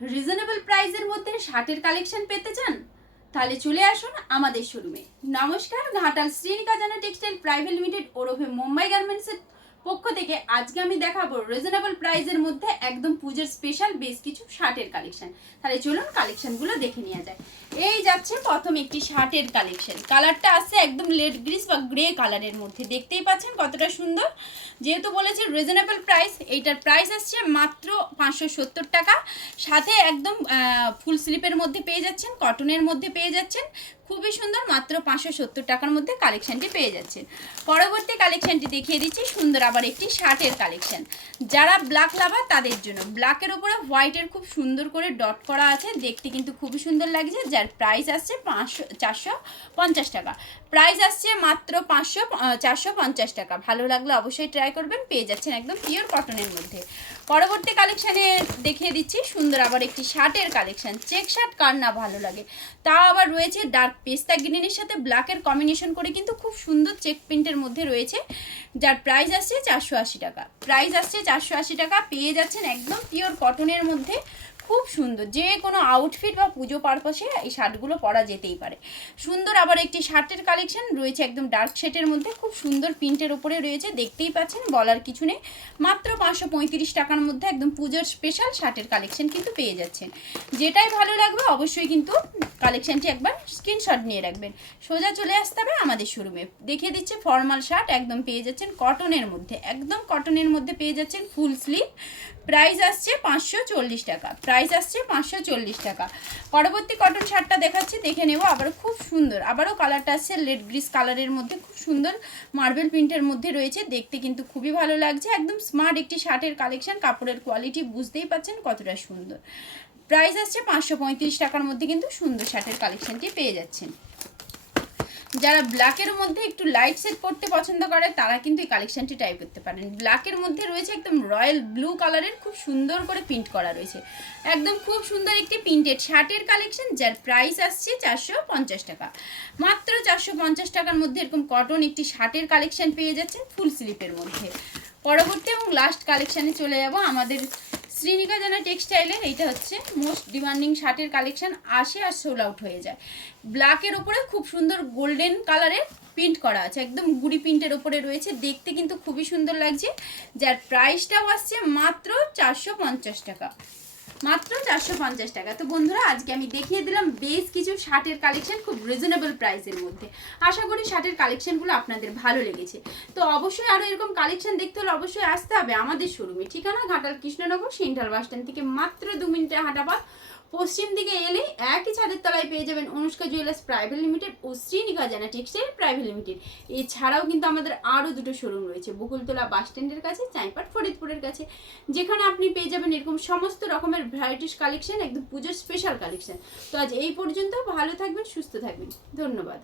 Reasonable প্রাইসের মধ্যে শার্টের কালেকশন পেতে চান? তাহলে চলে আসুন আমাদের শোরুমে। নমস্কার, ঘাটাল শ্রীনিকা জানা টেক্সটাইল প্রাইভেট লিমিটেড ওরফে মুম্বাই গার্মেন্টসের পক্ষ থেকে আজকে আমি দেখাবো রিজনেবল প্রাইসের মধ্যে একদম পুজোর স্পেশাল বেশ কিছু শার্টের কালেকশন। তাহলে চলুন কালেকশনগুলো দেখে নেওয়া যায়। এই যাচ্ছে প্রথম একটি শার্টের কালেকশন। কালারটা আসছে একদম লেড গ্রিস বা গ্রে কালারের মধ্যে, দেখতেই পাচ্ছেন কতটা সুন্দর। যেহেতু বলেছি রিজনেবল প্রাইস, এইটার প্রাইস আসছে মাত্র 570 টাকা। সাথে একদম ফুল স্লিপের মধ্যে পেয়ে যাচ্ছেন, কটনের মধ্যে পেয়ে যাচ্ছেন, খুবই সুন্দর। মাত্র 570 টাকার মধ্যে কালেকশনটি পেয়ে যাচ্ছেন। পরবর্তী কালেকশনটি দেখিয়ে দিচ্ছি, সুন্দর আবার একটি শার্টের কালেকশন। যারা ব্ল্যাক লাভার তাদের জন্য। ব্ল্যাকের উপরে হোয়াইটের খুব সুন্দর করে ডট করা আছে, দেখতে কিন্তু খুবই সুন্দর লাগছে। যার প্রাইস আসছে 450 টাকা। প্রাইস আসছে মাত্র 450 টাকা। ভালো লাগলে অবশ্যই ট্রাই করবেন, পেয়ে যাচ্ছেন একদম পিওর কটনের মধ্যে। পরবর্তী কালেকশানে দেখিয়ে দিচ্ছি সুন্দর আবার একটি শার্টের কালেকশন। চেক শার্ট কার না ভালো লাগে, তা আবার রয়েছে ডার্ক পেস্তা গ্রিনের সাথে ব্ল্যাকের কম্বিনেশন করে কিন্তু খুব সুন্দর চেক প্রিন্টের মধ্যে রয়েছে। যার প্রাইস আসছে 480 টাকা। প্রাইস আসছে 480 টাকা। পেয়ে যাচ্ছেন একদম পিওর কটনের মধ্যে, খুব সুন্দর। যে কোনো আউটফিট বা পুজো পারপাসে এই শার্টগুলো পরা যেতেই পারে। সুন্দর আবার একটি শার্টের কালেকশন রয়েছে একদম ডার্ক শেডের মধ্যে, খুব সুন্দর প্রিন্টের ওপরে রয়েছে, দেখতেই পাচ্ছেন, বলার কিছু নেই। মাত্র 535 টাকার মধ্যে একদম পুজোর স্পেশাল শার্টের কালেকশন কিন্তু পেয়ে যাচ্ছেন। যেটাই ভালো লাগবে অবশ্যই কিন্তু কালেকশনটি একবার স্ক্রিনশট নিয়ে রাখবেন। সোজা চলে আসতে হবে আমাদের শোরুমে। দেখিয়ে দিচ্ছে ফর্মাল শার্ট, একদম পেয়ে যাচ্ছেন কটনের মধ্যে, একদম কটনের মধ্যে পেয়ে যাচ্ছেন ফুল স্লিভ। প্রাইস আসছে 540 টাকা। প্রাইস আসছে 540 টাকা। পরবর্তী কটন শার্টটা দেখাচ্ছি, দেখে নেব। আবারও খুব সুন্দর, আবারও কালারটা আসছে লেড গ্রিস কালারের মধ্যে, খুব সুন্দর মার্বেল প্রিন্টের মধ্যে রয়েছে, দেখতে কিন্তু খুবই ভালো লাগছে। একদম স্মার্ট একটি শার্টের কালেকশন। কাপড়ের কোয়ালিটি বুঝতেই পাচ্ছেন কতটা সুন্দর। প্রাইস আসছে 535 টাকার মধ্যে কিন্তু সুন্দর শার্টের কালেকশনটি পেয়ে যাচ্ছেন। যারা ব্ল্যাকের মধ্যে একটু লাইট সেট পড়তে পছন্দ করে তারা কিন্তু এই কালেকশনটি ট্রাই করতে পারেন। ব্ল্যাকের মধ্যে রয়েছে একদম রয়্যাল ব্লু কালারের, খুব সুন্দর করে প্রিন্ট করা রয়েছে, একদম খুব সুন্দর একটি প্রিন্টেড শার্টের কালেকশন। যার প্রাইস আসছে 450 টাকা। মাত্র 450 টাকার মধ্যে এরকম কটন একটি শার্টের কালেকশন পেয়ে যাচ্ছেন ফুল স্লিপের মধ্যে। পরবর্তী এবং লাস্ট কালেকশানে চলে যাব আমাদের শ্রীনিকা জানা টেক্সটাইলের। এইটা হচ্ছে মোস্ট ডিমান্ডিং শার্টের কালেকশন, আসে আর সোল আউট হয়ে যায়। ব্ল্যাকের ওপরে খুব সুন্দর গোল্ডেন কালারের প্রিন্ট করা আছে, একদম গুড়ি প্রিন্টের ওপরে রয়েছে, দেখতে কিন্তু খুবই সুন্দর লাগছে। যার প্রাইসটাও আসছে মাত্র 450 টাকা। মাত্র 450 টাকা। তো বন্ধুরা, আজকে আমি দেখিয়ে দিলাম বেশ কিছু শার্টের কালেকশন খুব রিজনেবল প্রাইসের মধ্যে। আশা করি শার্টের কালেকশনগুলো আপনাদের ভালো লেগেছে। তো অবশ্যই আরও এরকম কালেকশন দেখতে হলে অবশ্যই আসতে হবে আমাদের শোরুমে। ঠিকানা Ghatal Krishnanagar central bus stand থেকে মাত্র 2 মিনিটের হাঁটা পথ। পশ্চিম দিকে এলেই একই ছাদের তলায় পেয়ে যাবেন অনুষ্কা জুয়েলার্স প্রাইভেট লিমিটেড ও শ্রীনিকা জানা টেক্সটাইল প্রাইভেট লিমিটেড। এছাড়াও কিন্তু আমাদের আরও দুটো শোরুম রয়েছে, বকুলতলা বাস স্ট্যান্ডের কাছে, চাইপাট ফরিদপুরের কাছে, যেখানে আপনি পেয়ে যাবেন এরকম সমস্ত রকমের ভ্যারাইটিস কালেকশন, একদম পুজোর স্পেশাল কালেকশন। তো আজ এই পর্যন্ত। ভালো থাকবেন, সুস্থ থাকবেন, ধন্যবাদ।